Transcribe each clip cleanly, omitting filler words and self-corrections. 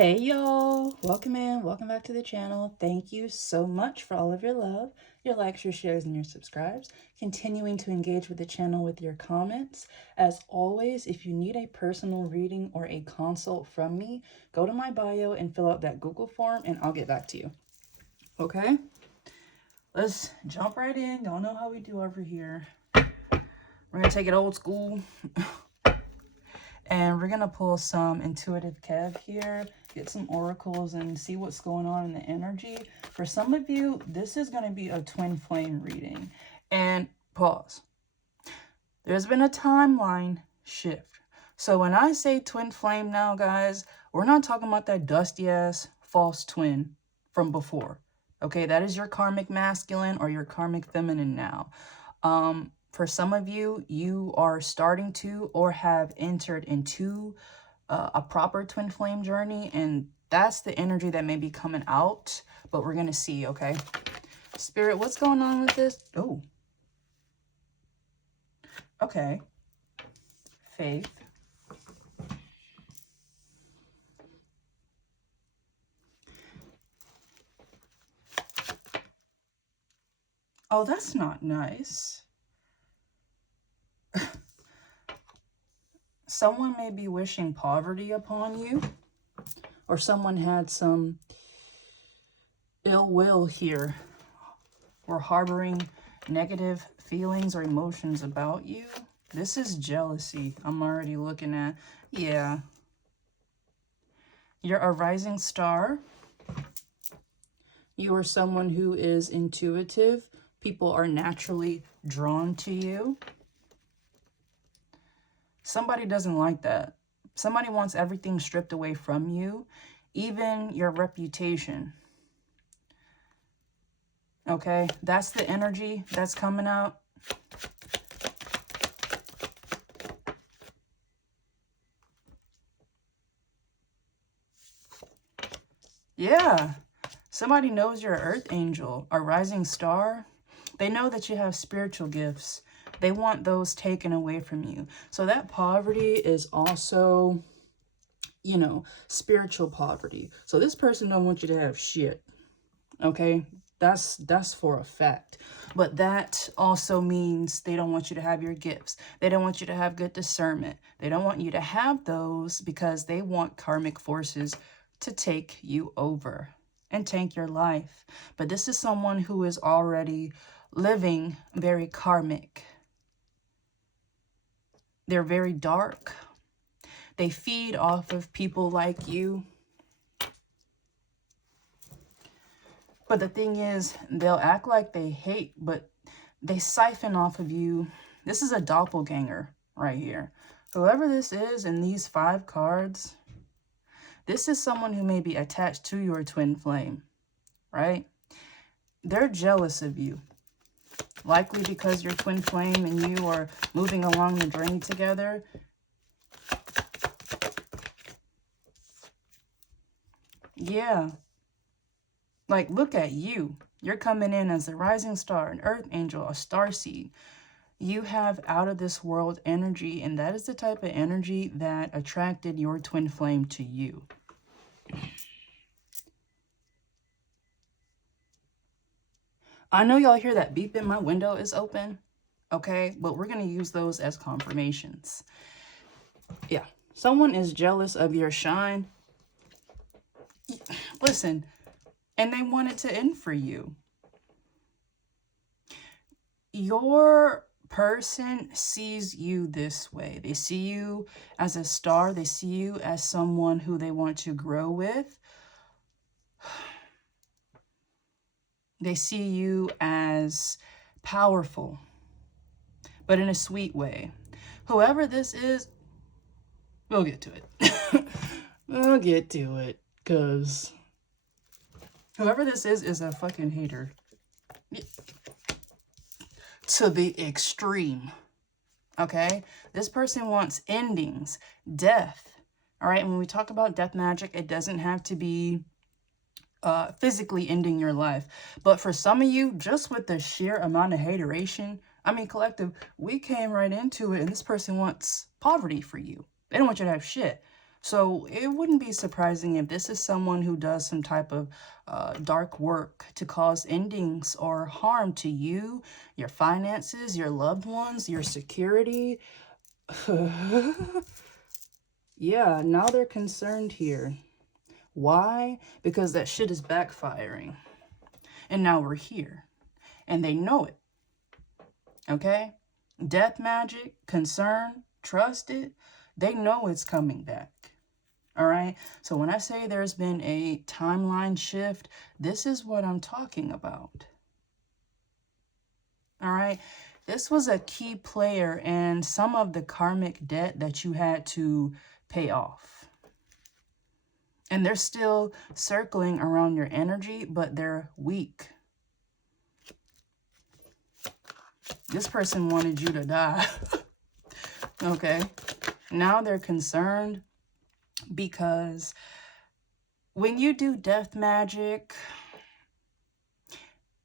Hey y'all, welcome in, welcome back to the channel. Thank you so much for all of your love, your likes, your shares, and your subscribes. Continuing to engage with the channel with your comments. As always, if you need a personal reading or a consult from me, go to my bio and fill out that Google form and I'll get back to you. Okay? Let's jump right in. Y'all know how we do over here. We're gonna take it old school. And we're going to pull some intuitive Kev here, get some oracles and see what's going on in the energy. For some of you, this is going to be a twin flame reading. And pause. There's been a timeline shift. So when I say twin flame now, guys, we're not talking about that dusty ass false twin from before. Okay, that is your karmic masculine or your karmic feminine now. For some of you, you are starting to or have entered into a proper twin flame journey, and that's the energy that may be coming out, but we're going to see, okay? Spirit, what's going on with this? Oh. Okay. Faith. Oh, that's not nice. Someone may be wishing poverty upon you, or someone had some ill will here, or harboring negative feelings or emotions about you. This is jealousy. I'm already looking at, yeah. You're a rising star. You are someone who is intuitive. People are naturally drawn to you. Somebody doesn't like that. Somebody wants everything stripped away from you, even your reputation. Okay, that's the energy that's coming out. Yeah, somebody knows you're an earth angel, a rising star. They know that you have spiritual gifts. They want those taken away from you. So that poverty is also, you know, spiritual poverty. So this person don't want you to have shit. Okay? That's for a fact. But that also means they don't want you to have your gifts. They don't want you to have good discernment. They don't want you to have those because they want karmic forces to take you over and tank your life. But this is someone who is already living very karmic. They're very dark. They feed off of people like you. But the thing is, they'll act like they hate, but they siphon off of you. This is a doppelganger right here. Whoever this is in these 5 cards, this is someone who may be attached to your twin flame, right? They're jealous of you. Likely because you're twin flame and you are moving along the journey together. Yeah. Like, look at you. You're coming in as a rising star, an earth angel, a starseed. You have out of this world energy, and that is the type of energy that attracted your twin flame to you. I know y'all hear that beeping. My window is open, okay? But we're going to use those as confirmations. Yeah. Someone is jealous of your shine. Listen, and they want it to end for you. Your person sees you this way. They see you as a star. They see you as someone who they want to grow with. They see you as powerful, but in a sweet way. Whoever this is, we'll get to it. We'll get to it, because whoever this is a fucking hater. To the extreme. Okay? This person wants endings, death. All right? And when we talk about death magic, it doesn't have to be physically ending your life. But for some of you, just with the sheer amount of hateration, I mean, collective, we came right into it, and this person wants poverty for you. They don't want you to have shit. So it wouldn't be surprising if this is someone who does some type of dark work to cause endings or harm to you, your finances, your loved ones, your security. Yeah, now they're concerned here. Why? Because that shit is backfiring. And now we're here. And they know it. Okay? Death magic, concern, trust it. They know it's coming back. All right? So when I say there's been a timeline shift, this is what I'm talking about. All right? This was a key player in some of the karmic debt that you had to pay off. And they're still circling around your energy, but they're weak. This person wanted you to die. Okay? Now they're concerned because when you do death magic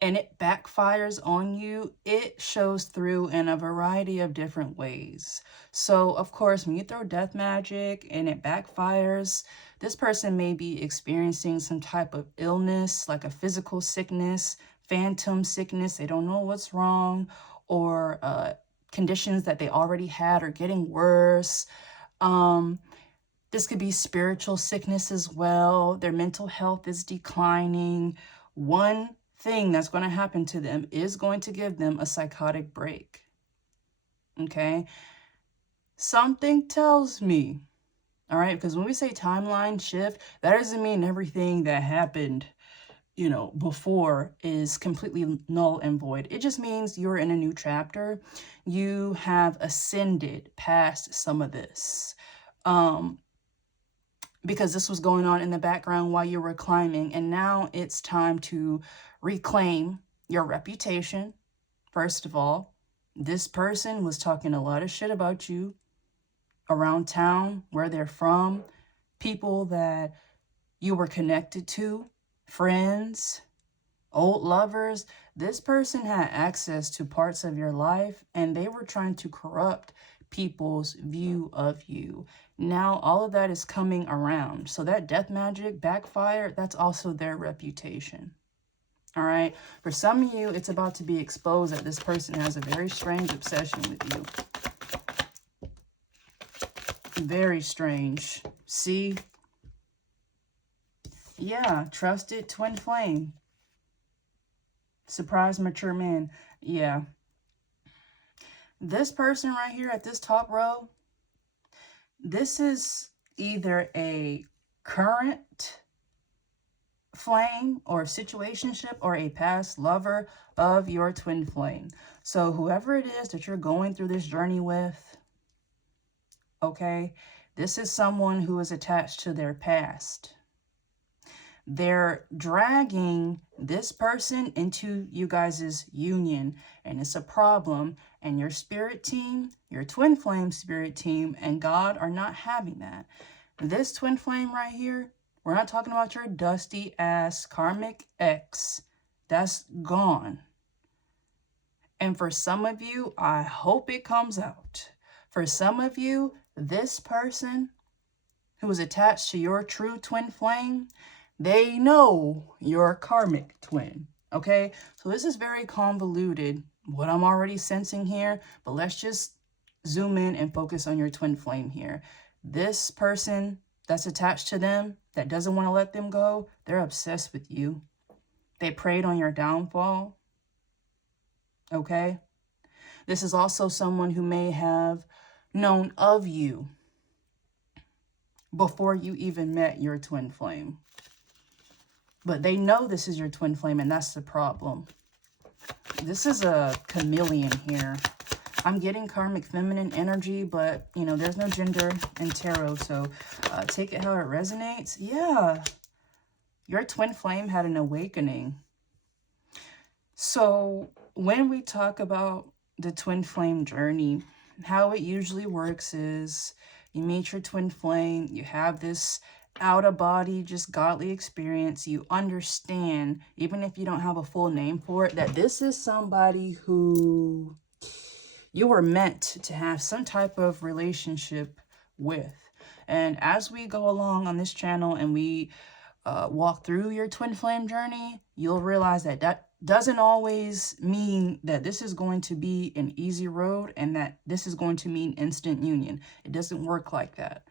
and it backfires on you, it shows through in a variety of different ways. So, of course, when you throw death magic and it backfires, this person may be experiencing some type of illness, like a physical sickness, phantom sickness. They don't know what's wrong, or conditions that they already had are getting worse. This could be spiritual sickness as well. Their mental health is declining. One thing that's going to happen to them is going to give them a psychotic break. Okay? Something tells me, all right, because when we say timeline shift, that doesn't mean everything that happened, you know, before is completely null and void. It just means you're in a new chapter. You have ascended past some of this. Because this was going on in the background while you were climbing. And now it's time to reclaim your reputation. First of all, this person was talking a lot of shit about you around town, where they're from, people that you were connected to, friends, old lovers. This person had access to parts of your life, and they were trying to corrupt people's view of you. Now all of that is coming around. So that death magic backfire, that's also their reputation. All right. For some of you, it's about to be exposed that this person has a very strange obsession with you. Very strange. See? Yeah, trusted twin flame. Surprise mature man. Yeah. This person right here at this top row, this is either a current flame or situationship or a past lover of your twin flame. So whoever it is that you're going through this journey with, okay, this is someone who is attached to their past. They're dragging this person into you guys' union, and it's a problem. And your spirit team, your twin flame spirit team, and God are not having that. This twin flame right here, we're not talking about your dusty ass karmic ex. That's gone. And for some of you, I hope it comes out. For some of you, this person who is attached to your true twin flame, they know your karmic twin, okay? So this is very convoluted, what I'm already sensing here, but let's just zoom in and focus on your twin flame here. This person that's attached to them, that doesn't want to let them go, they're obsessed with you. They preyed on your downfall, okay? This is also someone who may have known of you before you even met your twin flame. But they know this is your twin flame, and that's the problem. This is a chameleon here. I'm getting karmic feminine energy, but, you know, there's no gender in tarot, so take it how it resonates. Yeah, your twin flame had an awakening. So when we talk about the twin flame journey, how it usually works is you meet your twin flame, you have this out-of-body, just godly experience. You understand, even if you don't have a full name for it, that this is somebody who you were meant to have some type of relationship with. And as we go along on this channel and we walk through your twin flame journey, you'll realize that that doesn't always mean that this is going to be an easy road and that this is going to mean instant union. It doesn't work like that.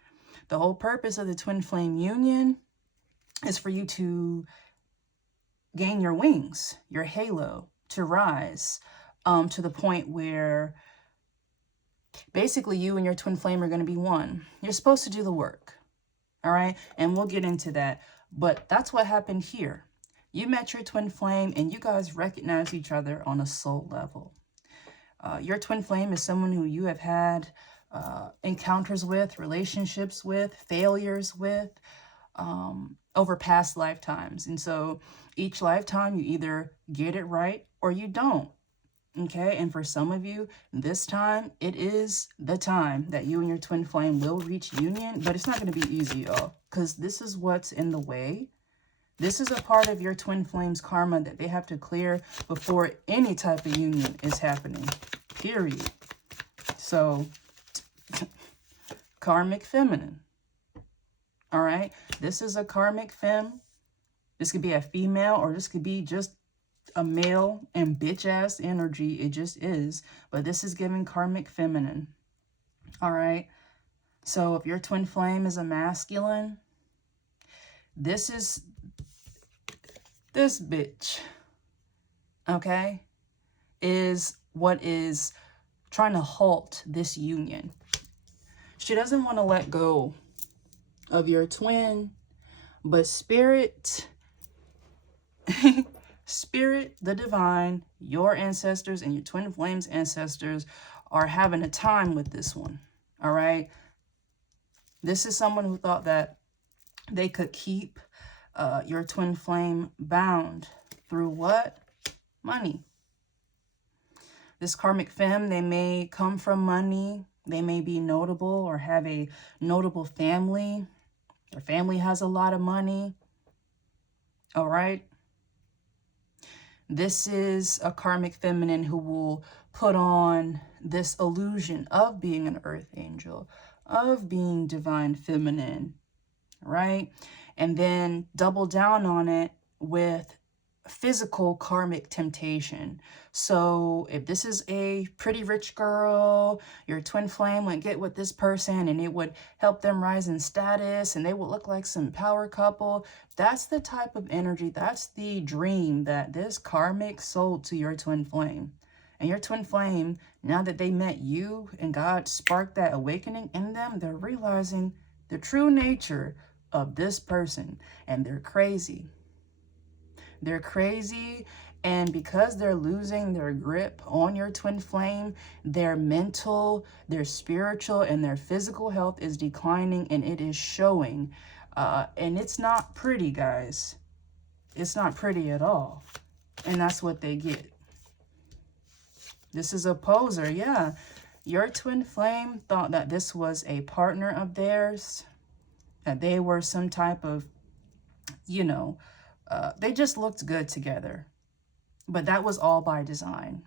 The whole purpose of the twin flame union is for you to gain your wings, your halo, to rise to the point where basically you and your twin flame are going to be one. You're supposed to do the work. All right. And we'll get into that. But that's what happened here. You met your twin flame and you guys recognize each other on a soul level. Your twin flame is someone who you have had encounters with, relationships with, failures with over past lifetimes. And so each lifetime you either get it right or you don't. Okay, and for some of you, this time, it is the time that you and your twin flame will reach union, but it's not going to be easy, y'all, because this is what's in the way. This is a part of your twin flame's karma that they have to clear before any type of union is happening, period. So, karmic feminine, all right? This is a karmic femme. This could be a female, or this could be just a male and bitch ass energy. It just is. But this is giving karmic feminine. All right. So if your twin flame is a masculine, this is this bitch. Okay. Is what is trying to halt this union. She doesn't want to let go of your twin, but spirit Spirit, the divine, your ancestors and your twin flame's ancestors are having a time with this one. All right. This is someone who thought that they could keep your twin flame bound through what? Money. This karmic femme, they may come from money. They may be notable or have a notable family. Their family has a lot of money. All right. This is a karmic feminine who will put on this illusion of being an earth angel, of being divine feminine, right? And then double down on it with physical karmic temptation. So if this is a pretty rich girl, your twin flame would get with this person and it would help them rise in status and they would look like some power couple. That's the type of energy, that's the dream that this karmic sold to your twin flame. And your twin flame, now that they met you and God sparked that awakening in them, they're realizing the true nature of this person and they're crazy. They're crazy, and because they're losing their grip on your twin flame, their mental, their spiritual, and their physical health is declining, and it is showing. And it's not pretty, guys. It's not pretty at all. And that's what they get. This is a poser, yeah. Your twin flame thought that this was a partner of theirs, that they were some type of, you know, they just looked good together. But that was all by design.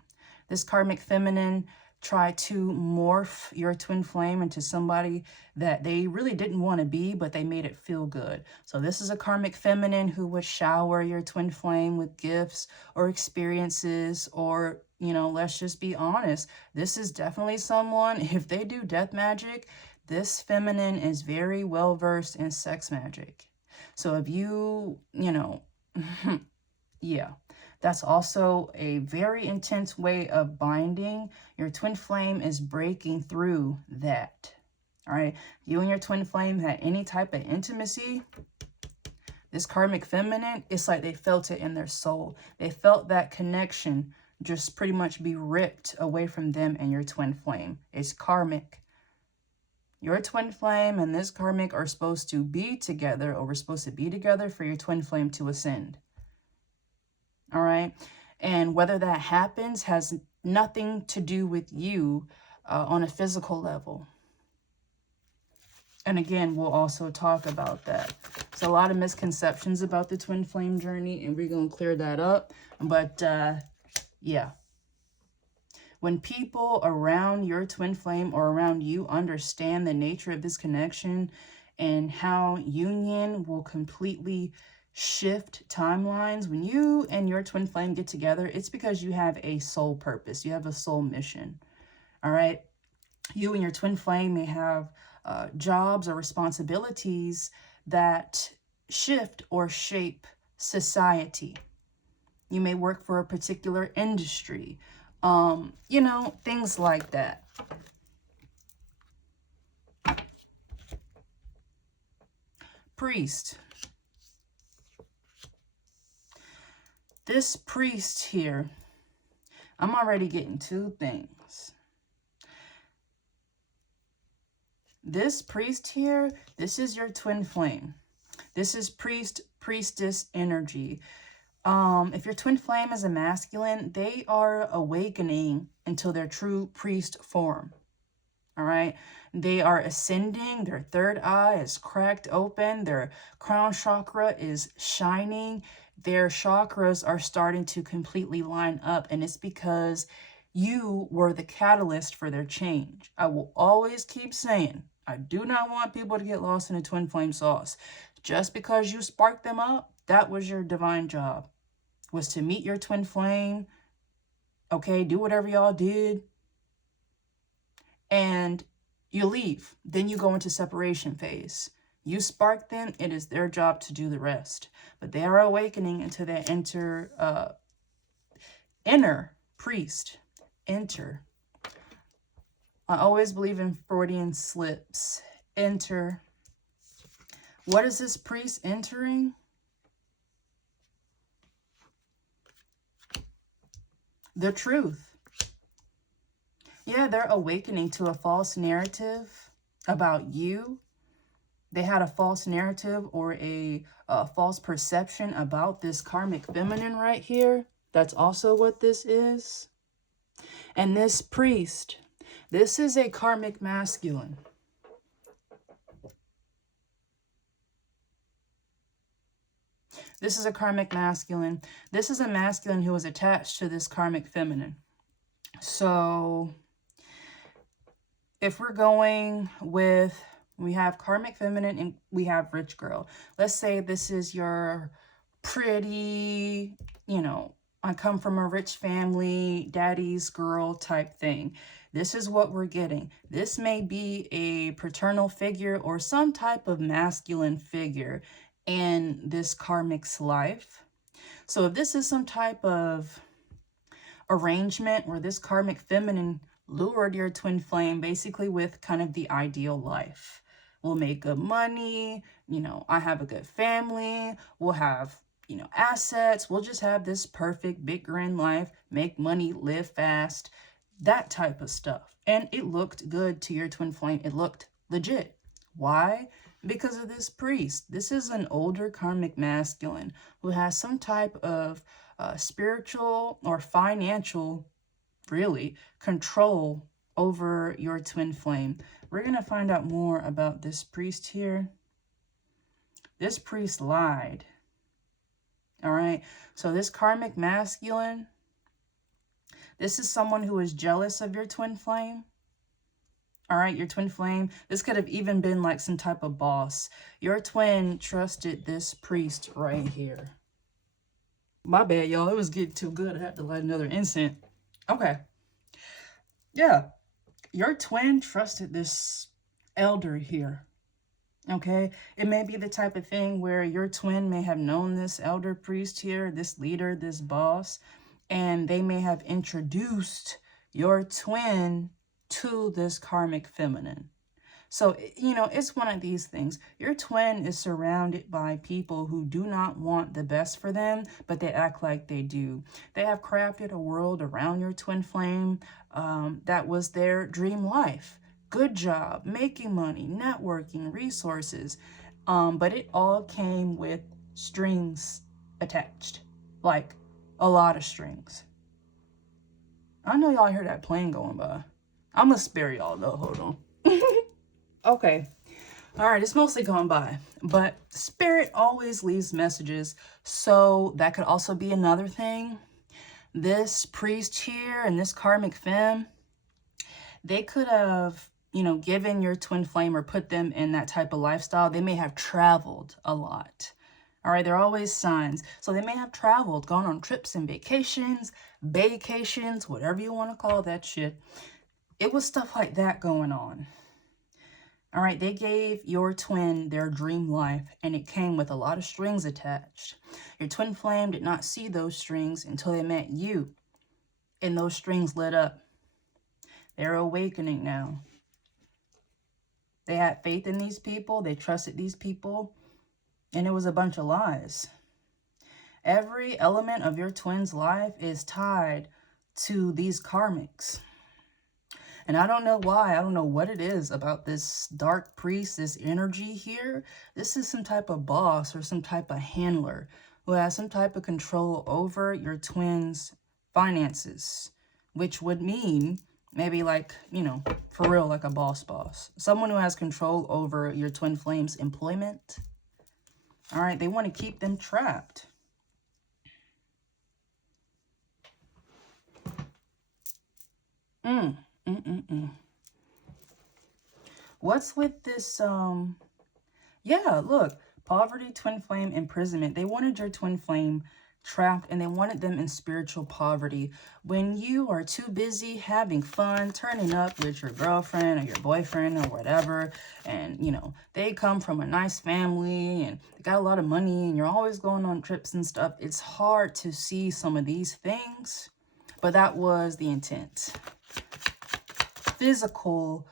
This karmic feminine tried to morph your twin flame into somebody that they really didn't want to be, but they made it feel good. So this is a karmic feminine who would shower your twin flame with gifts or experiences, or, you know, let's just be honest. This is definitely someone, if they do death magic, this feminine is very well versed in sex magic. So if you know, yeah, that's also a very intense way of binding. Your twin flame is breaking through that. All right. You and your twin flame had any type of intimacy. This karmic feminine, it's like they felt it in their soul. They felt that connection just pretty much be ripped away from them and your twin flame. It's karmic. Your twin flame and this karmic are supposed to be together, or we're supposed to be together for your twin flame to ascend. All right. And whether that happens has nothing to do with you on a physical level. And again, we'll also talk about that. There's a lot of misconceptions about the twin flame journey, and we're going to clear that up. But yeah. When people around your twin flame or around you understand the nature of this connection, and how union will completely shift timelines. When you and your twin flame get together, it's because you have a soul purpose. You have a soul mission. All right. You and your twin flame may have jobs or responsibilities that shift or shape society. You may work for a particular industry, you know, things like that. Priest. This priest here, I'm already getting two things. This priest here, this is your twin flame. This is priestess energy. If your twin flame is a masculine, they are awakening into their true priest form. All right. They are ascending. Their third eye is cracked open. Their crown chakra is shining. Their chakras are starting to completely line up. And it's because you were the catalyst for their change. I will always keep saying, I do not want people to get lost in a twin flame sauce. Just because you sparked them up, that was your divine job. Was to meet your twin flame. Okay, do whatever y'all did. And you leave. Then you go into separation phase. You spark them. It is their job to do the rest. But they are awakening into their inner priest. Enter. I always believe in Freudian slips. Enter. What is this priest entering? The truth. Yeah, they're awakening to a false narrative about you. They had a false narrative or a false perception about this karmic feminine right here. That's also what this is. And this priest, this is a karmic masculine. This is a karmic masculine. This is a masculine who is attached to this karmic feminine. So if we're going with, we have karmic feminine and we have rich girl. Let's say this is your pretty, you know, I come from a rich family, daddy's girl type thing. This is what we're getting. This may be a paternal figure or some type of masculine figure in this karmic's life. So if this is some type of arrangement where this karmic feminine lured your twin flame basically with kind of the ideal life. We'll make good money, you know, I have a good family, we'll have, you know, assets, we'll just have this perfect big grand life, make money, live fast, that type of stuff. And it looked good to your twin flame. It looked legit. Why? Because of this priest. This is an older karmic masculine who has some type of spiritual or financial, really, control over your twin flame. We're going to find out more about this priest here. This priest lied. All right. So this karmic masculine, this is someone who is jealous of your twin flame. All right, your twin flame. This could have even been like some type of boss. Your twin trusted this priest right here. My bad, y'all. It was getting too good. I had to light another incense. Okay. Yeah. Your twin trusted this elder here. Okay. It may be the type of thing where your twin may have known this elder priest here, this leader, this boss, and they may have introduced your twin to this karmic feminine. So, you know, it's one of these things. Your twin is surrounded by people who do not want the best for them, but they act like they do. They have crafted a world around your twin flame that was their dream life. Good job, making money, networking, resources. But it all came with strings attached, like a lot of strings. I know y'all hear that plane going by. I'm gonna spare y'all though, hold on. Okay, all right, it's mostly gone by, but spirit always leaves messages, so that could also be another thing. This priest here and this karmic femme, they could have, you know, given your twin flame or put them in that type of lifestyle, they may have traveled a lot. All right, there are always signs. So they may have traveled, gone on trips and vacations, whatever you want to call that shit. It was stuff like that going on. All right, they gave your twin their dream life, and it came with a lot of strings attached. Your twin flame did not see those strings until they met you, and those strings lit up. They're awakening now. They had faith in these people. They trusted these people, and it was a bunch of lies. Every element of your twin's life is tied to these karmics. And I don't know why. I don't know what it is about this dark priest, this energy here. This is some type of boss or some type of handler who has some type of control over your twin's finances, which would mean maybe like, you know, for real, like a boss. Someone who has control over your twin flame's employment. All right, they want to keep them trapped. What's with this, yeah, look, poverty, twin flame, imprisonment. They wanted your twin flame trapped, and they wanted them in spiritual poverty. When you are too busy having fun, turning up with your girlfriend or your boyfriend or whatever, and, you know, they come from a nice family and they got a lot of money and you're always going on trips and stuff, it's hard to see some of these things, but that was the intent. Physical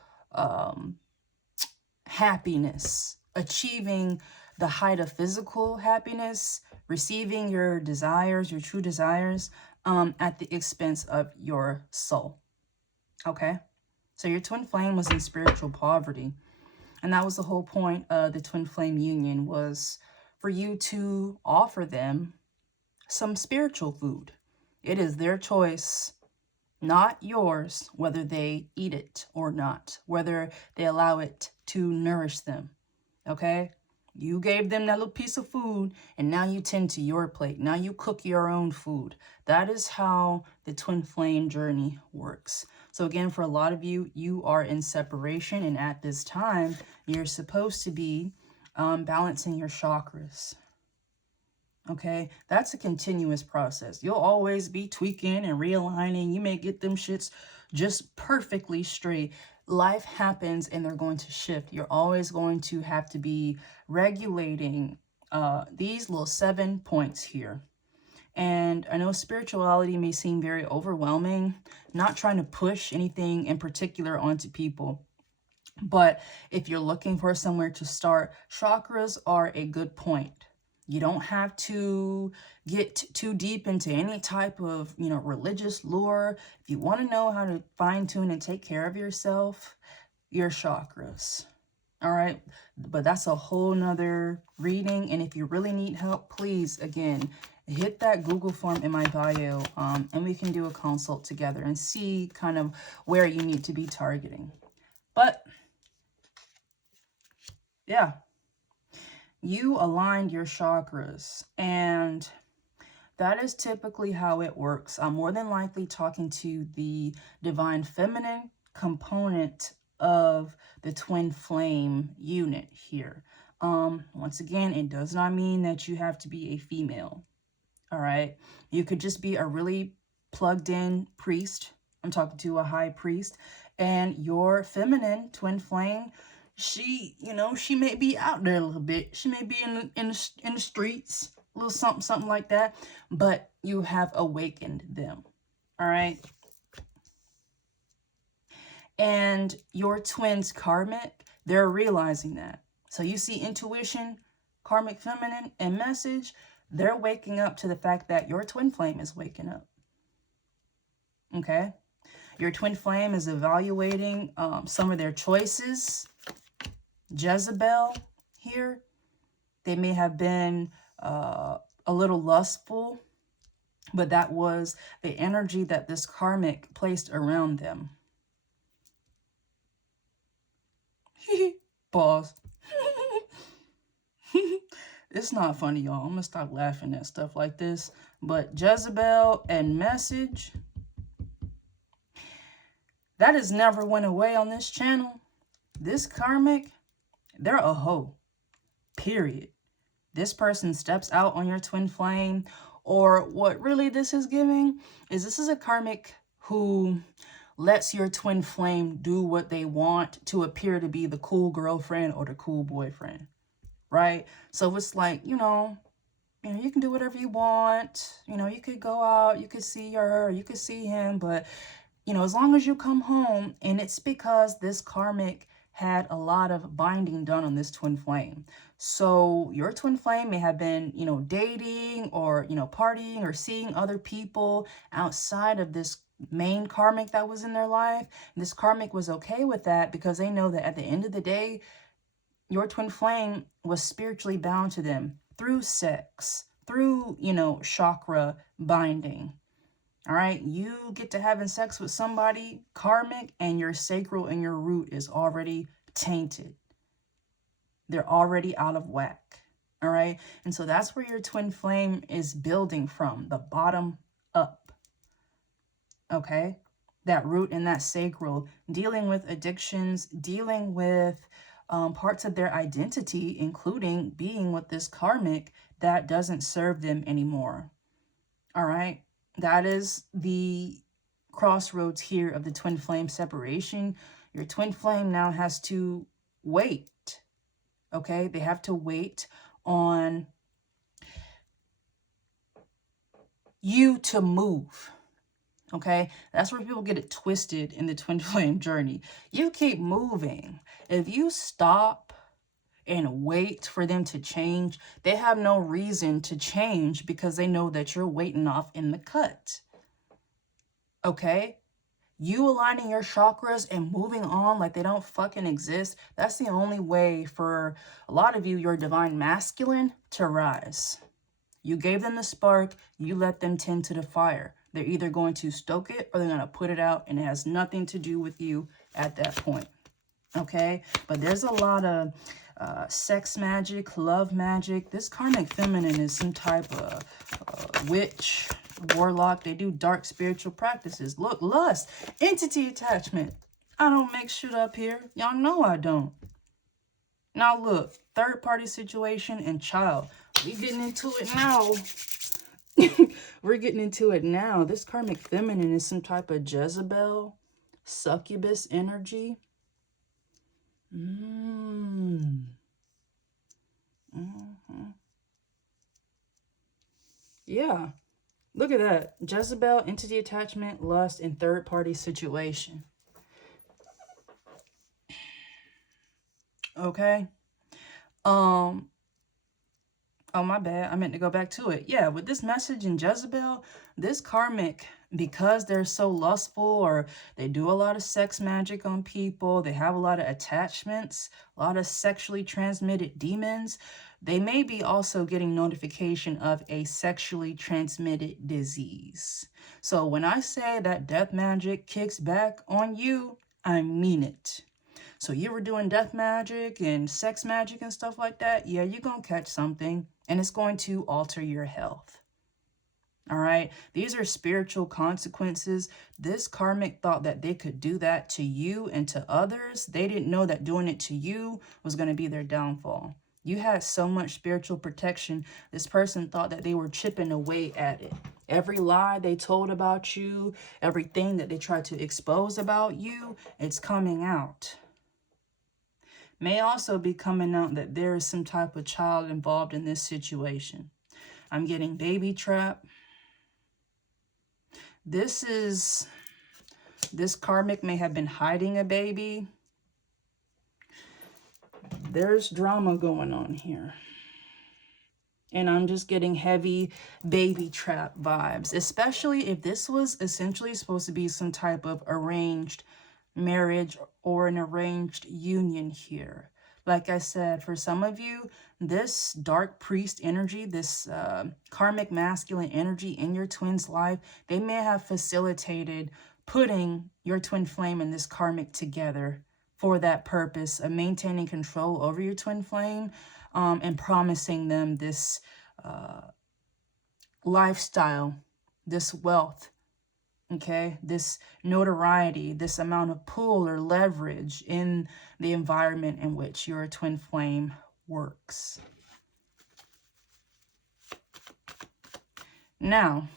happiness, achieving the height of physical happiness, receiving your desires, your true desires, at the expense of your soul. Okay? So your twin flame was in spiritual poverty. And that was the whole point of the twin flame union, was for you to offer them some spiritual food. It is their choice, not yours, whether they eat it or not, whether they allow it to nourish them. Okay? You gave them that little piece of food, and now you tend to your plate. Now you cook your own food. That is how the twin flame journey works. So again, for a lot of you, you are in separation, and at this time, you're supposed to be balancing your chakras. Okay, that's a continuous process. You'll always be tweaking and realigning. You may get them shits just perfectly straight. Life happens and they're going to shift. You're always going to have to be regulating these little 7 points here. And I know spirituality may seem very overwhelming, not trying to push anything in particular onto people. But if you're looking for somewhere to start, chakras are a good point. You don't have to get too deep into any type of, you know, religious lore. If you want to know how to fine tune and take care of yourself, your chakras. All right. But that's a whole nother reading. And if you really need help, please, again, hit that Google form in my bio, and we can do a consult together and see kind of where you need to be targeting. But yeah. You aligned your chakras, and that is typically how it works. I'm more than likely talking to the divine feminine component of the twin flame unit here. Once again, it does not mean that you have to be a female. All right. You could just be a really plugged in priest. I'm talking to a high priest, and your feminine twin flame, she, you know, she may be out there a little bit. She may be in the streets, a little something like that. But you have awakened them. All right. And your twin's karmic, they're realizing that. So you see intuition, karmic feminine, and message. They're waking up to the fact that your twin flame is waking up. Okay. Your twin flame is evaluating some of their choices. Jezebel here, they may have been a little lustful, but that was the energy that this karmic placed around them. Pause. It's not funny, y'all. I'm gonna stop laughing at stuff like this. But Jezebel and message, that has never went away on this channel. This karmic, they're a hoe, period. This person steps out on your twin flame, or what really this is giving is this is a karmic who lets your twin flame do what they want to appear to be the cool girlfriend or the cool boyfriend, right? So it's like, you can do whatever you want. You could go out, you could see her, you could see him, but, as long as you come home, and it's because this karmic had a lot of binding done on this twin flame. So your twin flame may have been, dating or, partying or seeing other people outside of this main karmic that was in their life. And this karmic was okay with that because they know that at the end of the day, your twin flame was spiritually bound to them through sex, through, chakra binding. All right, you get to having sex with somebody karmic and your sacral and your root is already tainted. They're already out of whack. All right, and so that's where your twin flame is building from, the bottom up. Okay, that root and that sacral, dealing with addictions, dealing with parts of their identity, including being with this karmic that doesn't serve them anymore. All right, that is the crossroads here of the twin flame separation. Your twin flame now has to wait. Okay, they have to wait on you to move. Okay, that's where people get it twisted in the twin flame journey. You keep moving. If you stop and wait for them to change, they have no reason to change because they know that you're waiting off in the cut. Okay, you aligning your chakras and moving on like they don't fucking exist, that's the only way for a lot of you, your divine masculine, to rise. You gave them the spark, you let them tend to the fire. They're either going to stoke it or they're going to put it out, and it has nothing to do with you at that point. Okay, but there's a lot of sex magic, love magic. This karmic feminine is some type of witch, warlock. They do dark spiritual practices. Look, lust, entity attachment. I don't make shit up here. Y'all know I don't. Now look, third party situation and child. We getting into it now. We're getting into it now. This karmic feminine is some type of Jezebel, succubus energy. Yeah. Look at that. Jezebel, entity attachment, lust, and third party situation. Okay. Oh, my bad. I meant to go back to it. Yeah, with this message in Jezebel, this karmic, because they're so lustful or they do a lot of sex magic on people, they have a lot of attachments, a lot of sexually transmitted demons, they may be also getting notification of a sexually transmitted disease. So when I say that death magic kicks back on you, I mean it. So you were doing death magic and sex magic and stuff like that, yeah, you're going to catch something. And it's going to alter your health. All right. These are spiritual consequences. This karmic thought that they could do that to you and to others. They didn't know that doing it to you was going to be their downfall. You had so much spiritual protection. This person thought that they were chipping away at it. Every lie they told about you, everything that they tried to expose about you, it's coming out. May also be coming out that there is some type of child involved in this situation. I'm getting baby trap. This karmic may have been hiding a baby. There's drama going on here. And I'm just getting heavy baby trap vibes, especially if this was essentially supposed to be some type of arranged marriage or an arranged union here. Like I said, for some of you, this dark priest energy, this karmic masculine energy in your twin's life, they may have facilitated putting your twin flame and this karmic together for that purpose of maintaining control over your twin flame and promising them this lifestyle, this wealth, Okay, this notoriety, this amount of pull or leverage in the environment in which your twin flame works. Now,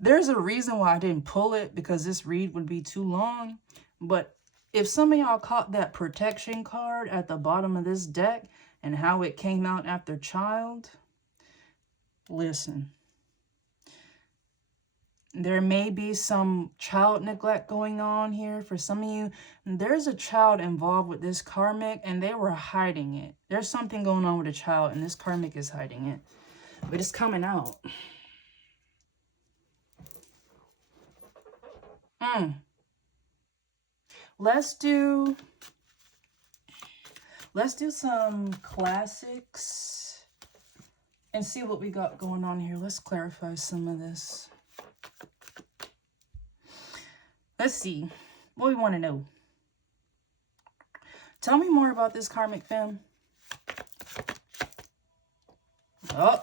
there's a reason why I didn't pull it, because this read would be too long. But if some of y'all caught that protection card at the bottom of this deck and how it came out after child, listen. There may be some child neglect going on here for some of you. There's a child involved with this karmic and they were hiding it. There's something going on with a child and this karmic is hiding it. But it's coming out. Let's do some classics and see what we got going on here. Let's clarify some of this. Let's see what we want to know. Tell me more about this karmic femme. Oh,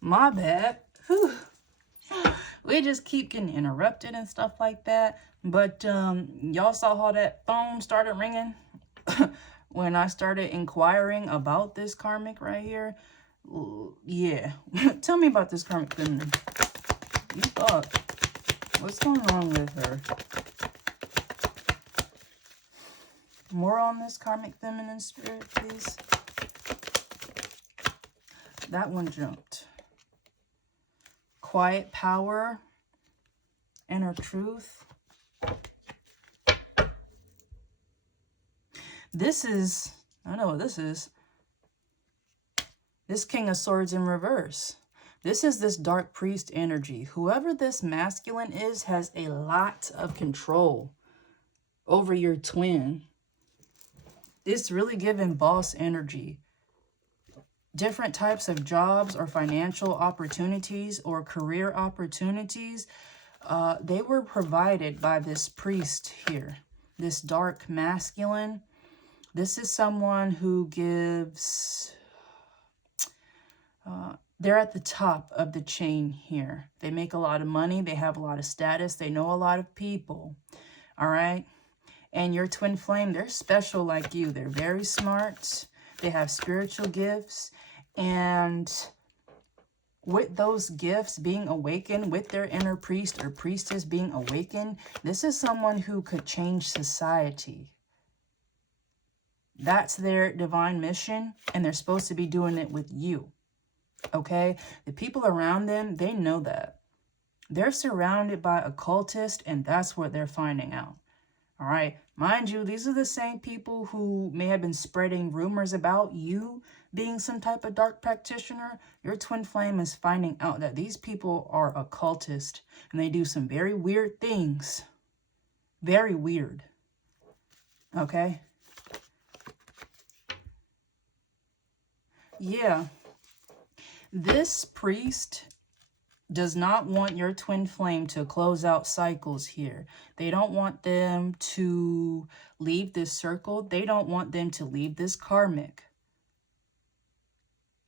my bad. Whew. We just keep getting interrupted and stuff like that. But y'all saw how that phone started ringing when I started inquiring about this karmic right here. Yeah. Tell me about this karmic feminine. You thought. What's going on with her? More on this karmic feminine spirit, please. That one jumped. Quiet power. Inner truth. This is, I know what this is. This King of Swords in reverse. This is this dark priest energy. Whoever this masculine is has a lot of control over your twin. It's really giving boss energy. Different types of jobs or financial opportunities or career opportunities, they were provided by this priest here. This dark masculine. This is someone who gives... they're at the top of the chain here. They make a lot of money. They have a lot of status. They know a lot of people. All right? And your twin flame, they're special like you. They're very smart. They have spiritual gifts. And with those gifts being awakened, with their inner priest or priestess being awakened, this is someone who could change society. That's their divine mission. And they're supposed to be doing it with you. Okay, the people around them, they know that. They're surrounded by occultists, and that's what they're finding out. All right, mind you, these are the same people who may have been spreading rumors about you being some type of dark practitioner. Your twin flame is finding out that these people are occultists, and they do some very weird things. Very weird. Okay? Yeah. This priest does not want your twin flame to close out cycles here. They don't want them to leave this circle. They don't want them to leave this karmic.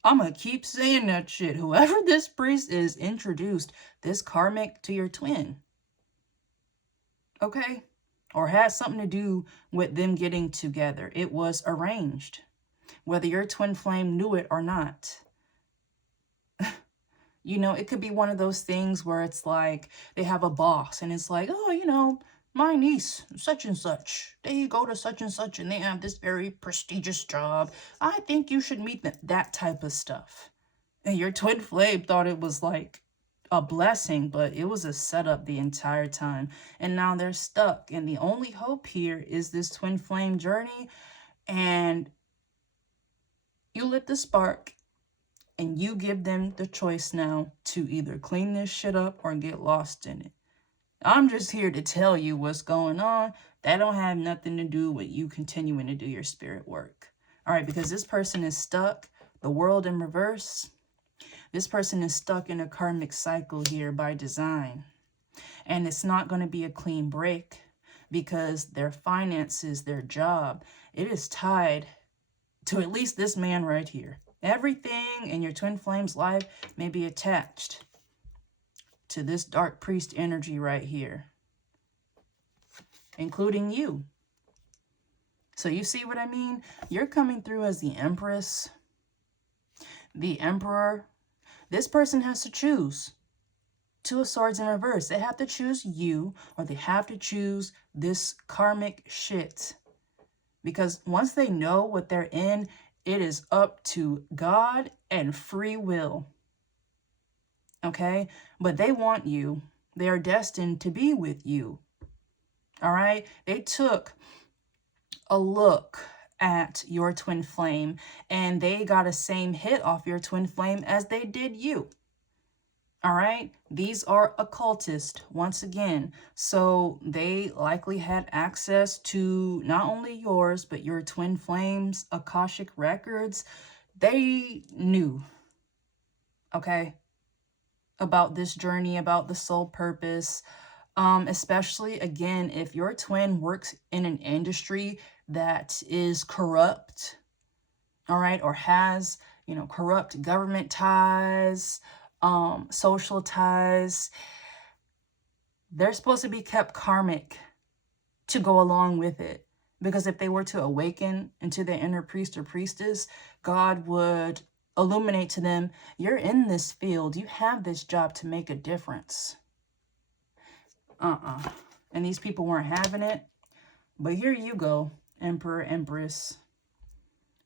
I'm going to keep saying that shit. Whoever this priest is introduced this karmic to your twin. Okay? Or has something to do with them getting together. It was arranged. Whether your twin flame knew it or not. You know, it could be one of those things where it's like they have a boss and it's like, oh, you know, my niece, such and such, they go to such and such and they have this very prestigious job. I think you should meet them. That type of stuff. And your twin flame thought it was like a blessing, but it was a setup the entire time. And now they're stuck. And the only hope here is this twin flame journey. And you lit the spark. And you give them the choice now to either clean this shit up or get lost in it. I'm just here to tell you what's going on. That don't have nothing to do with you continuing to do your spirit work. All right, because this person is stuck. The world in reverse. This person is stuck in a karmic cycle here by design. And it's not going to be a clean break because their finances, their job, it is tied to at least this man right here. Everything in your twin flame's life may be attached to this dark priest energy right here, including you. So you see what I mean? You're coming through as the Empress, the Emperor. This person has to choose. Two of Swords in reverse. They have to choose you, or they have to choose this karmic shit. Because once they know what they're in, it is up to God and free will. Okay? But they want you. They are destined to be with you. All right? They took a look at your twin flame, and they got a same hit off your twin flame as they did you. All right, these are occultists once again, so they likely had access to not only yours but your twin flames Akashic records. They knew, okay, about this journey, about the soul purpose, especially again if your twin works in an industry that is corrupt, all right, or has, you know, corrupt government ties, social ties. They're supposed to be kept karmic to go along with it, because if they were to awaken into their inner priest or priestess, God would illuminate to them, you're in this field, you have this job to make a difference. And these people weren't having it. But here you go, Emperor, Empress.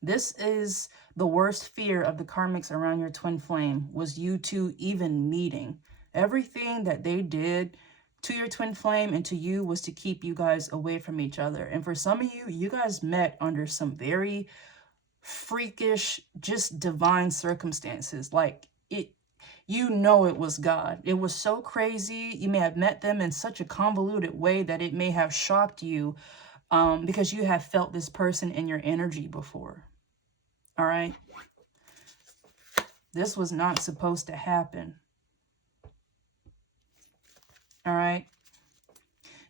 This is the worst fear of the karmics around your twin flame, was you two even meeting. Everything that they did to your twin flame and to you was to keep you guys away from each other. And for some of you, you guys met under some very freakish, just divine circumstances. Like, you know it was God. It was so crazy. You may have met them in such a convoluted way that it may have shocked you, because you have felt this person in your energy before. All right? This was not supposed to happen. All right?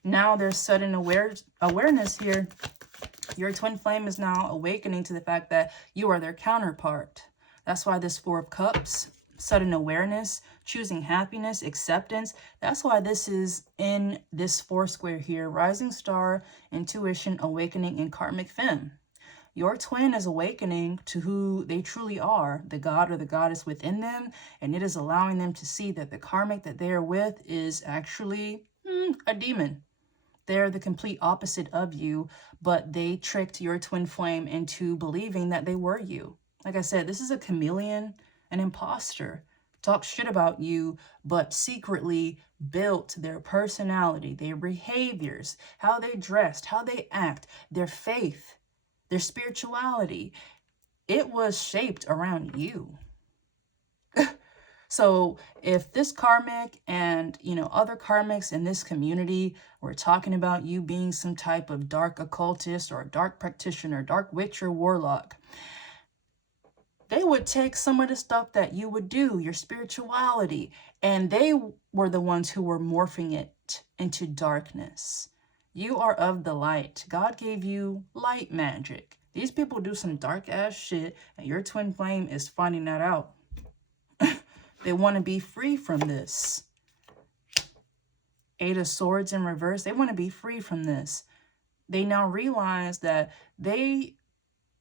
Now there's sudden awareness here. Your twin flame is now awakening to the fact that you are their counterpart. That's why this Four of Cups, sudden awareness, choosing happiness, acceptance. That's why this is in this four square here. Rising star, intuition, awakening, and karmic femme. Your twin is awakening to who they truly are, the god or the goddess within them, and it is allowing them to see that the karmic that they are with is actually a demon. They're the complete opposite of you, but they tricked your twin flame into believing that they were you. Like I said, this is a chameleon, an imposter. Talk shit about you, but secretly built their personality, their behaviors, how they dressed, how they act, their faith, their spirituality. It was shaped around you. So if this karmic and, you know, other karmics in this community were talking about you being some type of dark occultist or a dark practitioner, dark witch or warlock, they would take some of the stuff that you would do, your spirituality, and they were the ones who were morphing it into darkness. You are of the light. God gave you light magic. These people do some dark ass shit, and your twin flame is finding that out. They want to be free from this. Eight of Swords in reverse. They want to be free from this. They now realize that they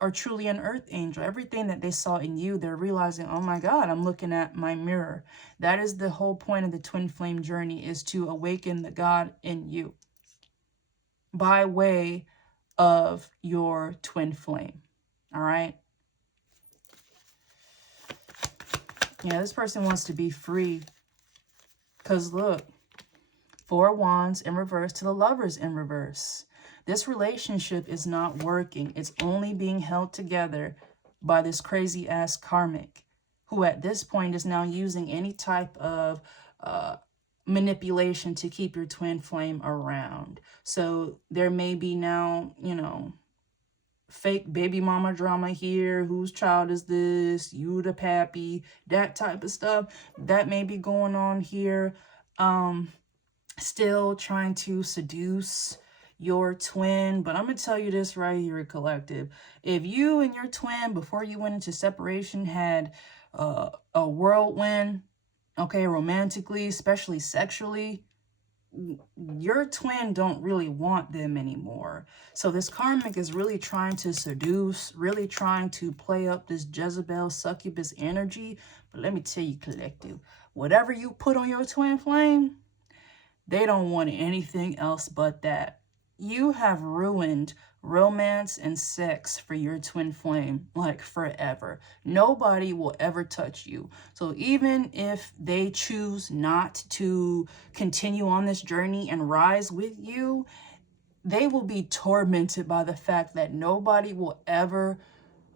are truly an earth angel. Everything that they saw in you, they're realizing, oh my God, I'm looking at my mirror. That is the whole point of the twin flame journey, is to awaken the God in you by way of your twin flame. All right? Yeah, this person wants to be free. Because look, Four Wands in reverse to the Lovers in reverse. This relationship is not working. It's only being held together by this crazy ass karmic, who at this point is now using any type of manipulation to keep your twin flame around. So there may be now, you know, fake baby mama drama here. Whose child is this? You the pappy. That type of stuff. That may be going on here. Still trying to seduce your twin. But I'm going to tell you this right here, collective. If you and your twin, before you went into separation, had a whirlwind, okay, romantically, especially sexually, your twin don't really want them anymore. So this karmic is really trying to seduce, really trying to play up this Jezebel succubus energy. But let me tell you, collective, whatever you put on your twin flame, they don't want anything else but that. You have ruined romance and sex for your twin flame, like forever. Nobody will ever touch you. So even if they choose not to continue on this journey and rise with you, they will be tormented by the fact that nobody will ever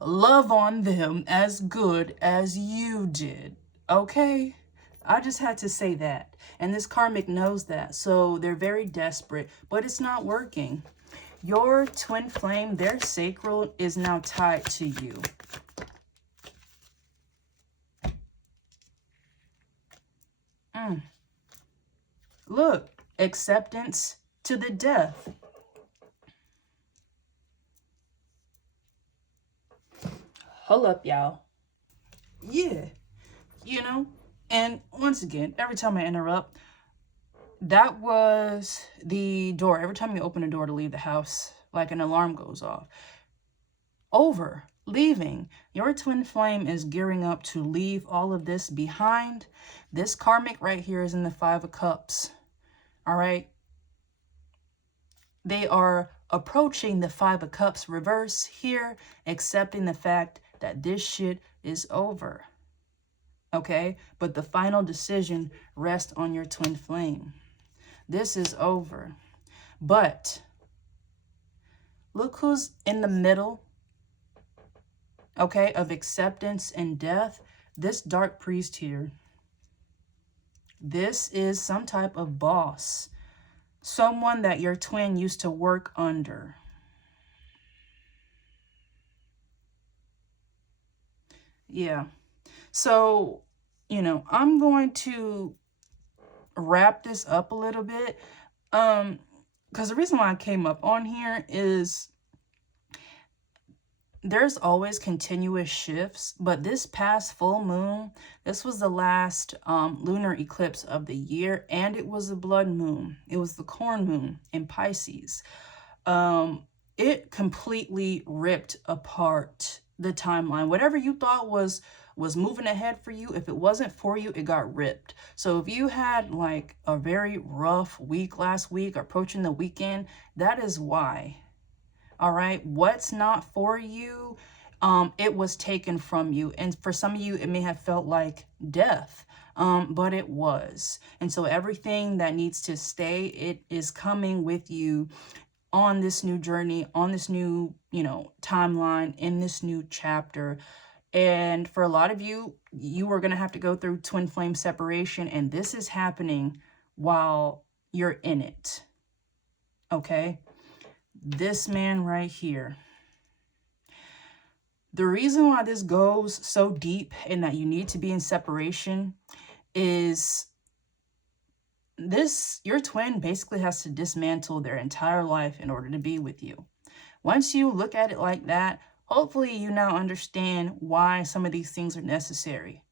love on them as good as you did. Okay? I just had to say that. And this karmic knows that. So they're very desperate, but it's not working. Your twin flame, their sacral is now tied to you. Look, acceptance to the death. Hold up, y'all. Yeah, you know, and once again, every time I interrupt, that was the door. Every time you open a door to leave the house, like an alarm goes off. Over, leaving. Your twin flame is gearing up to leave all of this behind. This karmic right here is in the 5 of Cups. All right. They are approaching the 5 of Cups reverse here, accepting the fact that this shit is over. Okay, but the final decision rests on your twin flame. This is over. But look who's in the middle, okay, of acceptance and death. This dark priest here. This is some type of boss. Someone that your twin used to work under. Yeah. So, you know, I'm going to wrap this up a little bit. Because the reason why I came up on here is there's always continuous shifts, but this past full moon, this was the last lunar eclipse of the year, and it was a blood moon. It was the corn moon in Pisces. It completely ripped apart the timeline. Whatever you thought was moving ahead for you, if it wasn't for you, it got ripped. So if you had like a very rough week last week, approaching the weekend, that is why. All right, what's not for you, it was taken from you. And for some of you, it may have felt like death, but it was. And so everything that needs to stay, it is coming with you on this new journey, on this new, you know, timeline, in this new chapter. And for a lot of you, you are going to have to go through twin flame separation, and this is happening while you're in it. Okay? This man right here. The reason why this goes so deep and that you need to be in separation is this, your twin basically has to dismantle their entire life in order to be with you. Once you look at it like that, hopefully you now understand why some of these things are necessary.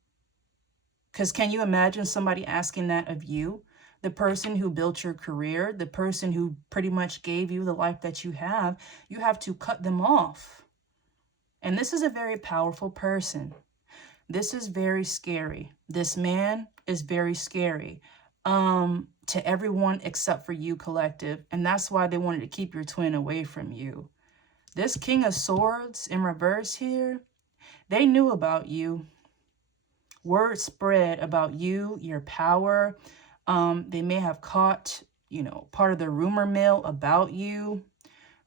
Because can you imagine somebody asking that of you? The person who built your career, the person who pretty much gave you the life that you have to cut them off. And this is a very powerful person. This is very scary. This man is very scary to everyone except for you, collective. And that's why they wanted to keep your twin away from you. This King of Swords in reverse here, they knew about you. Word spread about you, your power. They may have caught, you know, part of the rumor mill about you.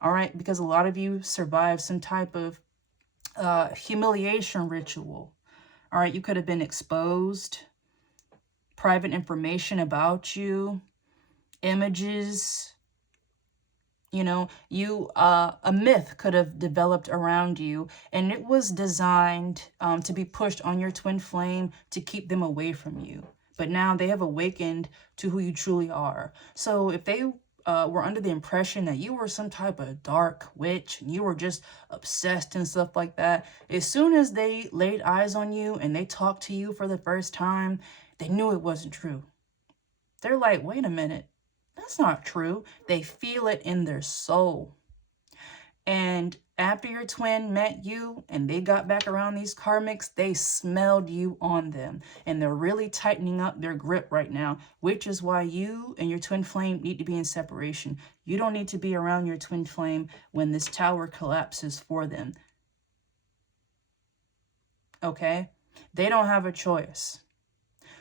All right, because a lot of you survived some type of humiliation ritual. All right, you could have been exposed. Private information about you. Images. You know, a myth could have developed around you, and it was designed to be pushed on your twin flame to keep them away from you. But now they have awakened to who you truly are. So if they were under the impression that you were some type of dark witch and you were just obsessed and stuff like that, as soon as they laid eyes on you and they talked to you for the first time, they knew it wasn't true. They're like, wait a minute, that's not true. They feel it in their soul. And after your twin met you and they got back around these karmics, they smelled you on them. And they're really tightening up their grip right now, which is why you and your twin flame need to be in separation. You don't need to be around your twin flame when this tower collapses for them. Okay? They don't have a choice.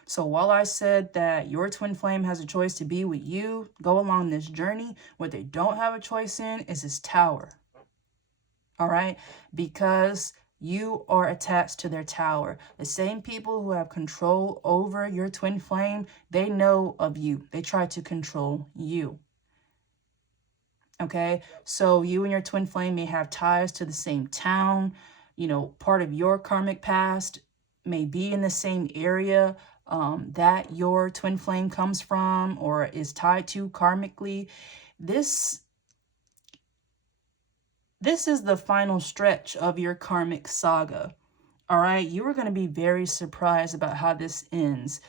So while I said that your twin flame has a choice to be with you, go along this journey, what they don't have a choice in is this tower. All right, because you are attached to their tower. The same people who have control over your twin flame, they know of you. They try to control you. Okay, so you and your twin flame may have ties to the same town. You know, part of your karmic past may be in the same area that your twin flame comes from or is tied to karmically. This is the final stretch of your karmic saga. All right, you are going to be very surprised about how this ends.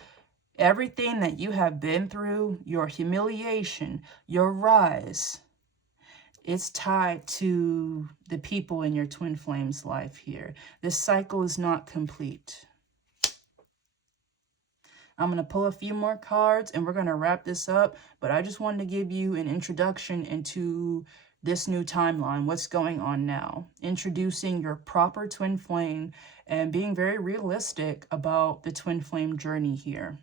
Everything that you have been through, your humiliation, your rise, it's tied to the people in your twin flame's life here. This cycle is not complete. I'm going to pull a few more cards and we're going to wrap this up. But I just wanted to give you an introduction into this new timeline, what's going on now, introducing your proper twin flame and being very realistic about the twin flame journey here.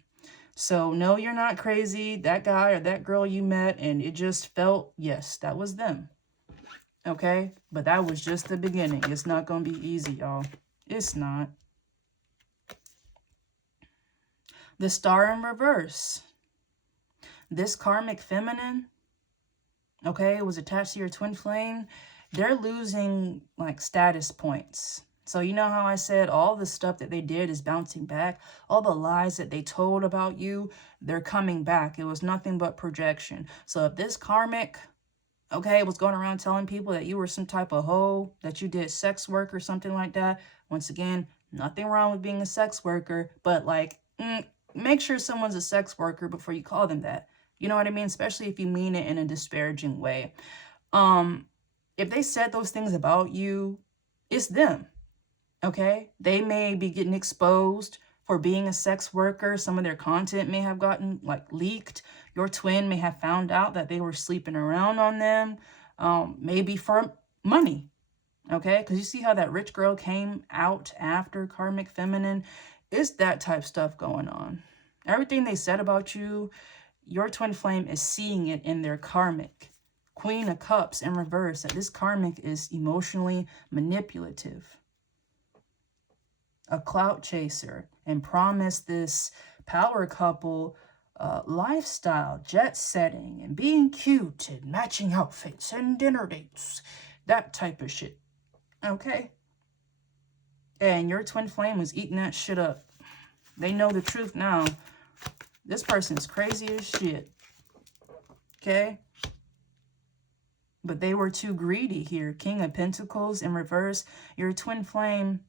So no, you're not crazy. That guy or that girl you met and it just felt, yes, that was them. Okay, but that was just the beginning. It's not going to be easy, y'all. It's not. The Star in reverse. This karmic feminine, okay, it was attached to your twin flame. They're losing like status points. So you know how I said all the stuff that they did is bouncing back? All the lies that they told about you, they're coming back. It was nothing but projection. So if this karmic, okay, was going around telling people that you were some type of hoe, that you did sex work or something like that, once again, nothing wrong with being a sex worker, but like, make sure someone's a sex worker before you call them that. You know what I mean? Especially if you mean it in a disparaging way. If they said those things about you, it's them. Okay? They may be getting exposed for being a sex worker. Some of their content may have gotten like leaked. Your twin may have found out that they were sleeping around on them. Maybe for money. Okay? Because you see how that rich girl came out after karmic feminine? It's that type stuff going on. Everything they said about you, your twin flame is seeing it in their karmic. Queen of Cups in reverse, that this karmic is emotionally manipulative. A clout chaser, and promised this power couple lifestyle, jet setting, and being cute, and matching outfits, and dinner dates. That type of shit. Okay? And your twin flame was eating that shit up. They know the truth now. This person's crazy as shit. Okay? But they were too greedy here. King of Pentacles in reverse. Your twin flame,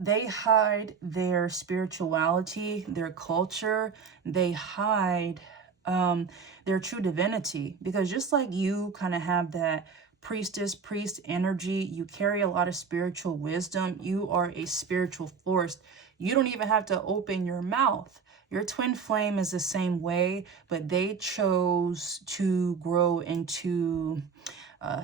they hide their spirituality, their culture. They hide their true divinity. Because just like you kind of have that priest energy, you carry a lot of spiritual wisdom. You are a spiritual force. You don't even have to open your mouth. Your twin flame is the same way, but they chose to grow into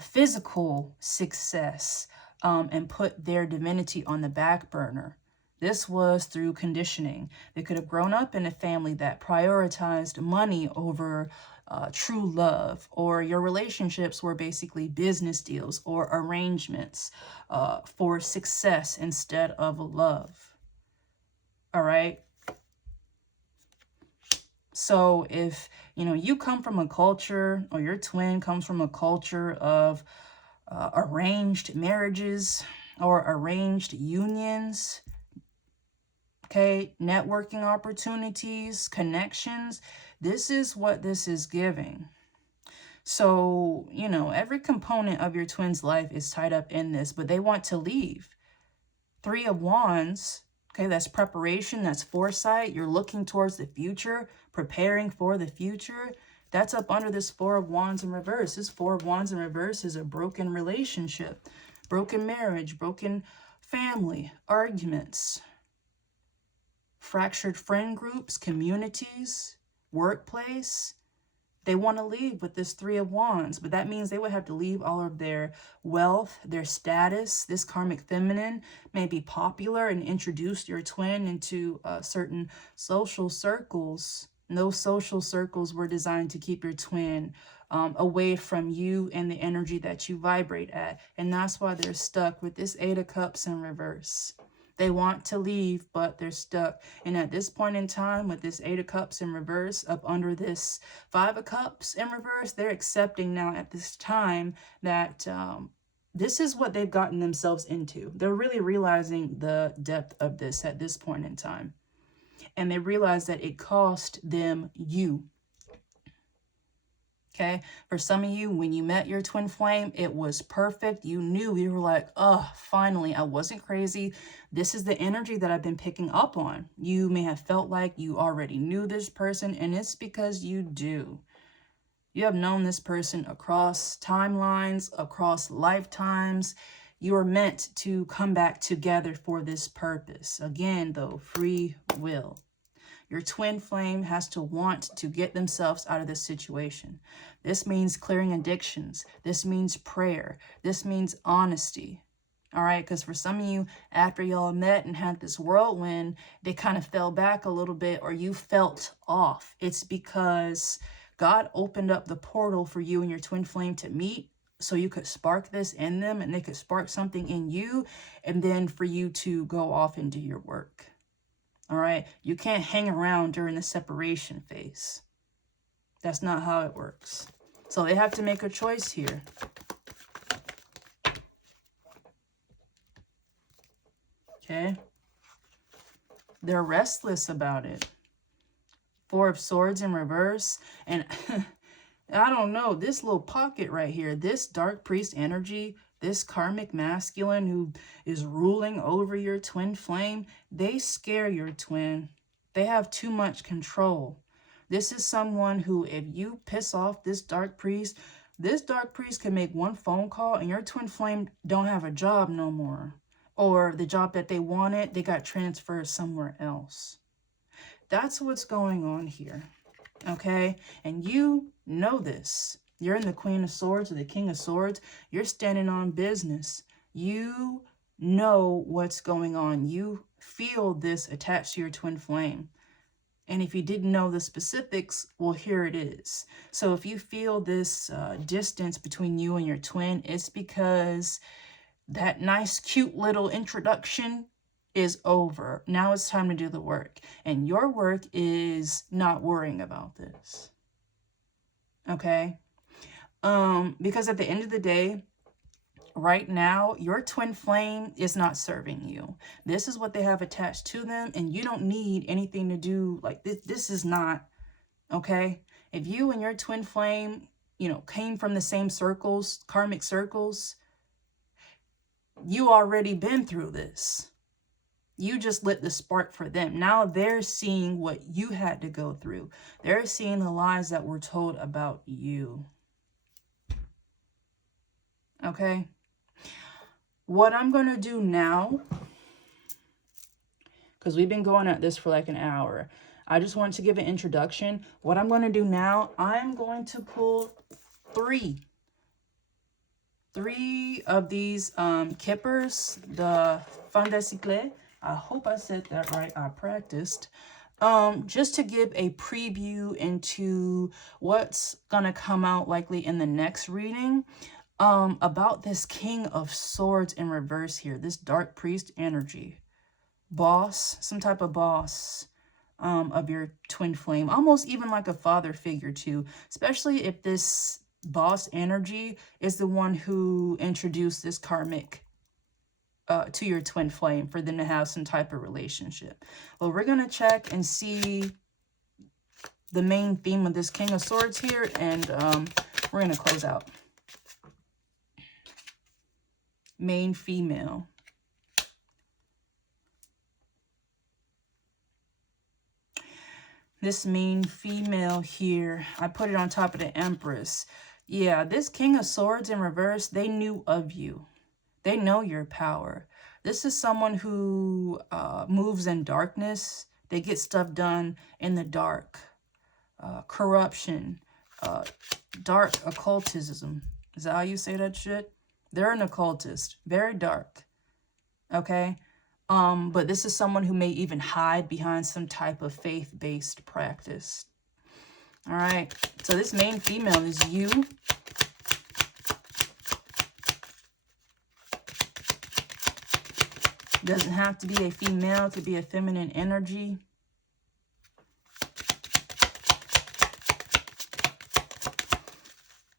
physical success and put their divinity on the back burner. This was through conditioning. They could have grown up in a family that prioritized money over true love, or your relationships were basically business deals or arrangements for success instead of love. All right. So if, you know, you come from a culture, or your twin comes from a culture of arranged marriages or arranged unions, okay, networking opportunities, connections, this is what this is giving. So, you know, every component of your twin's life is tied up in this, but they want to leave. 3 of Wands, okay, that's preparation, that's foresight. You're looking towards the future, preparing for the future. That's up under this 4 of Wands in reverse. This 4 of Wands in reverse is a broken relationship, broken marriage, broken family, arguments, fractured friend groups, communities, workplace. They want to leave with this 3 of Wands, but that means they would have to leave all of their wealth, their status. This karmic feminine may be popular and introduce your twin into certain social circles. And those social circles were designed to keep your twin away from you and the energy that you vibrate at. And that's why they're stuck with this 8 of Cups in reverse. They want to leave, but they're stuck. And at this point in time, with this 8 of Cups in reverse, up under this 5 of Cups in reverse, they're accepting now at this time that this is what they've gotten themselves into. They're really realizing the depth of this at this point in time. And they realize that it cost them you. Okay, for some of you, when you met your twin flame, it was perfect. You knew, you were like, oh, finally, I wasn't crazy. This is the energy that I've been picking up on. You may have felt like you already knew this person, and it's because you do. You have known this person across timelines, across lifetimes. You are meant to come back together for this purpose. Again, though, free will. Your twin flame has to want to get themselves out of this situation. This means clearing addictions. This means prayer. This means honesty. All right, because for some of you, after y'all met and had this whirlwind, they kind of fell back a little bit, or you felt off. It's because God opened up the portal for you and your twin flame to meet, so you could spark this in them and they could spark something in you, and then for you to go off and do your work. All right, you can't hang around during the separation phase. That's not how it works. So they have to make a choice here. Okay. They're restless about it. 4 of Swords in reverse. And I don't know, this little pocket right here, this dark priest energy, this karmic masculine who is ruling over your twin flame, they scare your twin. They have too much control. This is someone who, if you piss off this dark priest can make one phone call and your twin flame don't have a job no more. Or the job that they wanted, they got transferred somewhere else. That's what's going on here. Okay? And you know this. You're in the Queen of Swords or the King of Swords. You're standing on business. You know what's going on. You feel this attached to your twin flame. And if you didn't know the specifics, well, here it is. So if you feel this distance between you and your twin, it's because that nice, cute little introduction is over. Now it's time to do the work. And your work is not worrying about this. Okay? Because at the end of the day, right now, your twin flame is not serving you. This is what they have attached to them, and you don't need anything to do like this. This is not, okay? If you and your twin flame, you know, came from the same circles, karmic circles, you already been through this. You just lit the spark for them. Now they're seeing what you had to go through. They're seeing the lies that were told about you. Okay? What I'm going to do now, because we've been going at this for like an hour, I just want to give an introduction. What I'm going to do now, I'm going to pull three of these kippers, the fin de cycle. I hope I said that right. I practiced. Just to give a preview into what's going to come out likely in the next reading. About this King of Swords in reverse here, this dark priest energy, boss, some type of boss of your twin flame, almost even like a father figure too, especially if this boss energy is the one who introduced this karmic to your twin flame for them to have some type of relationship. Well, we're going to check and see the main theme of this King of Swords here, and We're going to close out. Main female. This main female here, I put it on top of the Empress. Yeah, this King of Swords in reverse, they knew of you. They know your power. This is someone who moves in darkness. They get stuff done in the dark. Corruption. Dark occultism. Is that how you say that shit? They're an occultist. Very dark. Okay? But this is someone who may even hide behind some type of faith-based practice. All right. So this main female is you. Doesn't have to be a female. It could be a feminine energy.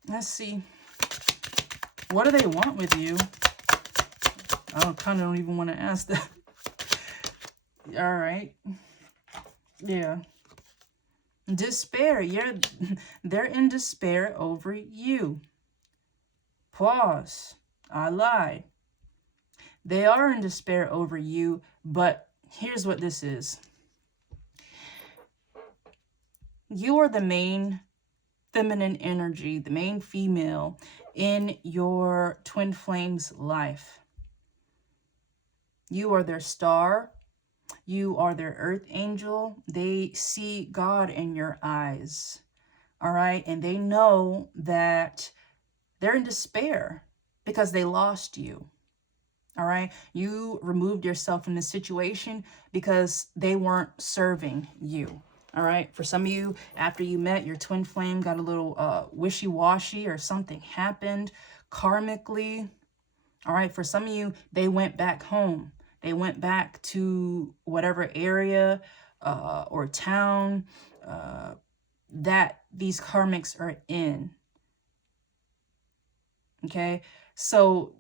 Let's see. What do they want with you? I kind of don't even want to ask that. All right. Yeah. Despair. They're in despair over you. Pause. I lied. They are in despair over you, but here's what this is. You are the main feminine energy, the main female in your twin flame's life. You are their star. You are their earth angel. They see God in your eyes. All right. And they know that they're in despair because they lost you. All right. You removed yourself from the situation because they weren't serving you. All right. For some of you, after you met, your twin flame got a little wishy-washy or something happened karmically. All right. For some of you, they went back home. They went back to whatever area or town that these karmics are in. Okay. So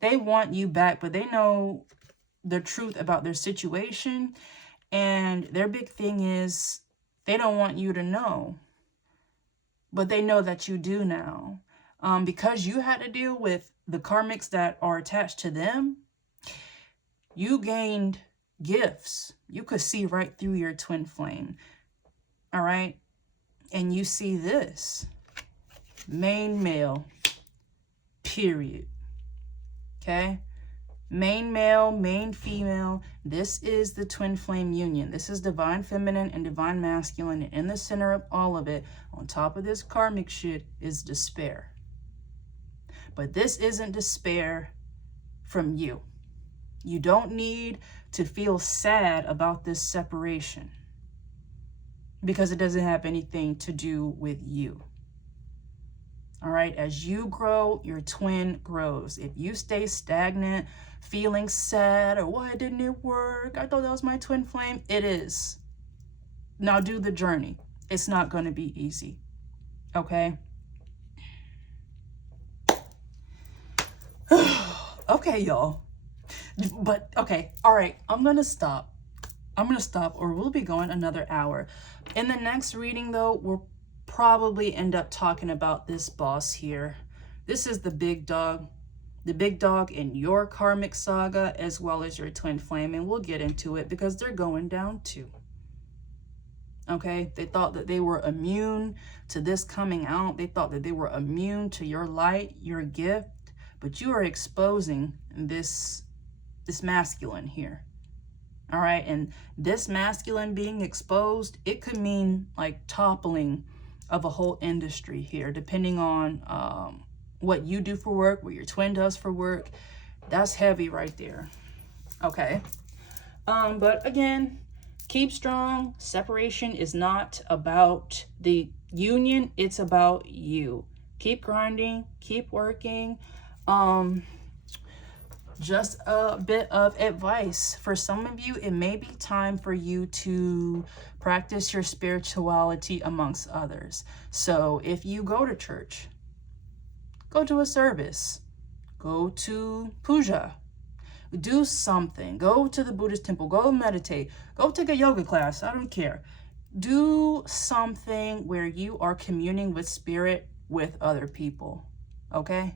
they want you back, but they know the truth about their situation. And their big thing is they don't want you to know. But they know that you do now. Because you had to deal with the karmics that are attached to them, you gained gifts. You could see right through your twin flame. All right? And you see this. Main male. Period. Okay? Main male, main female. This is the twin flame union. This is divine feminine and divine masculine. And in the center of all of it, on top of this karmic shit, is despair. But this isn't despair from you. You don't need to feel sad about this separation because it doesn't have anything to do with you. All right, as you grow, your twin grows. If you stay stagnant, feeling sad, or why didn't it work? I thought that was my twin flame. It is. Now do the journey. It's not going to be easy. Okay? Okay, y'all. But, okay, all right, I'm going to stop. Or we'll be going another hour. In the next reading, though, we'll probably end up talking about this boss here. This is the big dog in your karmic saga as well as your twin flame, and we'll get into it because they're going down too. Okay, they thought that they were immune to this coming out. They thought that they were immune to your light, your gift, but you are exposing this masculine here. All right, and this masculine being exposed, it could mean like toppling of a whole industry here, depending on what you do for work, what your twin does for work. That's heavy right there. Okay. But again, keep strong. Separation is not about the union. It's about you. Keep grinding, keep working. Just a bit of advice. For some of you, it may be time for you to practice your spirituality amongst others. So if you go to church, go to a service, go to puja, do something, go to the Buddhist temple, go meditate, go take a yoga class, I don't care. do something where you are communing with spirit with other people. Okay?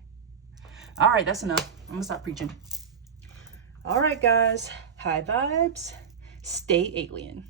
All right, that's enough. I'm gonna stop preaching. All right, guys. High vibes. Stay alien.